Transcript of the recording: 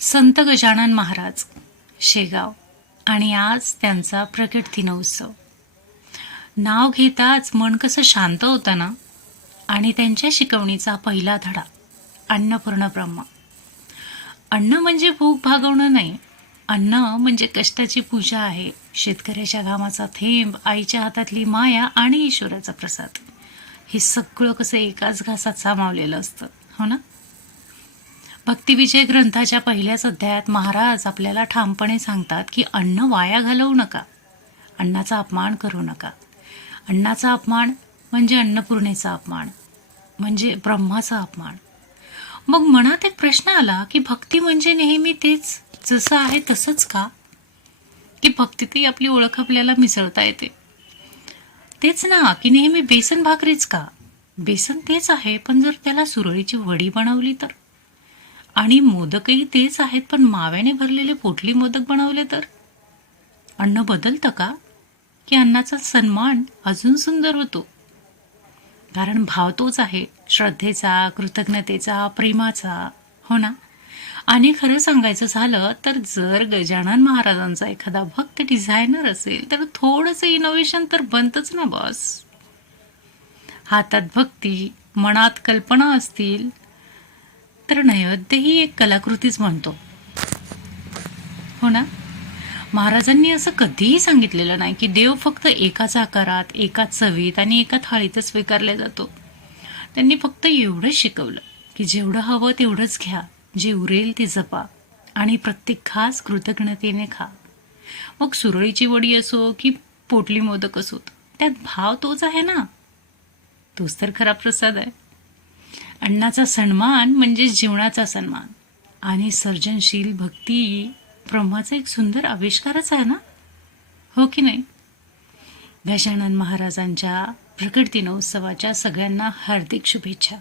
संत गजानन महाराज शेगाव आणि आज त्यांचा प्रकट दिनोत्सव. नाव घेताच मन कसं शांत होतं ना. आणि त्यांच्या शिकवणीचा पहिला धडा अन्नपूर्ण ब्रह्म. अन्न म्हणजे भूक भागवणं नाही, अन्न म्हणजे कष्टाची पूजा आहे. शेतकऱ्याच्या घामाचा थेंब, आईच्या हातातली माया आणि ईश्वराचा प्रसाद, हे सगळं कसं एकाच घासात सामावलेलं असतं, हो ना. भक्तिविजय ग्रंथाच्या पहिल्याच अध्यायात महाराज आपल्याला ठामपणे सांगतात की अन्न वाया घालवू नका, अन्नाचा अपमान करू नका. अन्नाचा अपमान म्हणजे अन्नपूर्णेचा अपमान, म्हणजे ब्रह्माचा अपमान. मग मनात एक प्रश्न आला की भक्ती म्हणजे नेहमी तेच जसं आहे तसंच का, की भक्तीतही आपली ओळख आपल्याला मिसळता येते. तेच ना, की नेहमी बेसन भाकरीच का. बेसन तेच आहे, पण जर त्याला सुरळीची वडी बनवली तर. आणि मोदकही तेच आहेत, पण माव्याने भरलेले पोटली मोदक बनवले तर. अन्न बदलतं का, की अन्नाचा सन्मान अजून सुंदर होतो. कारण भाव तोच आहे, श्रद्धेचा, कृतज्ञतेचा, प्रेमाचा, हो ना. आणि खरं सांगायचं झालं तर जर गजानन महाराजांचा एखादा भक्त डिझायनर असेल तर थोडंसं इनोव्हेशन तर बनतच ना बॉस. हातात भक्ती, मनात कल्पना असतील तर नैवेद्य ही एक कलाकृतीच म्हणतो, हो ना. महाराजांनी असं कधीही सांगितलेलं नाही की देव फक्त एकाच आकारात, एकाच चवीत आणि एका थाळीतच स्वीकारला जातो. त्यांनी फक्त एवढंच शिकवलं की जेवढं हवं तेवढंच घ्या, जे उरेल ते जपा आणि प्रत्येक घास कृतज्ञतेने खा. मग सुरळीची वडी असो की पोटली मोदक असोत, त्यात भाव तोच आहे ना. तोच तर खरा प्रसाद आहे. अन्नाचा सन्मान म्हणजे जीवनाचा सन्मान. आणि सर्जनशील भक्ती ब्रह्माचा एक सुंदर आविष्कारच आहे ना, हो की नाही. गजानन महाराजांच्या प्रकट दिनोत्सवाच्या सगळ्यांना हार्दिक शुभेच्छा.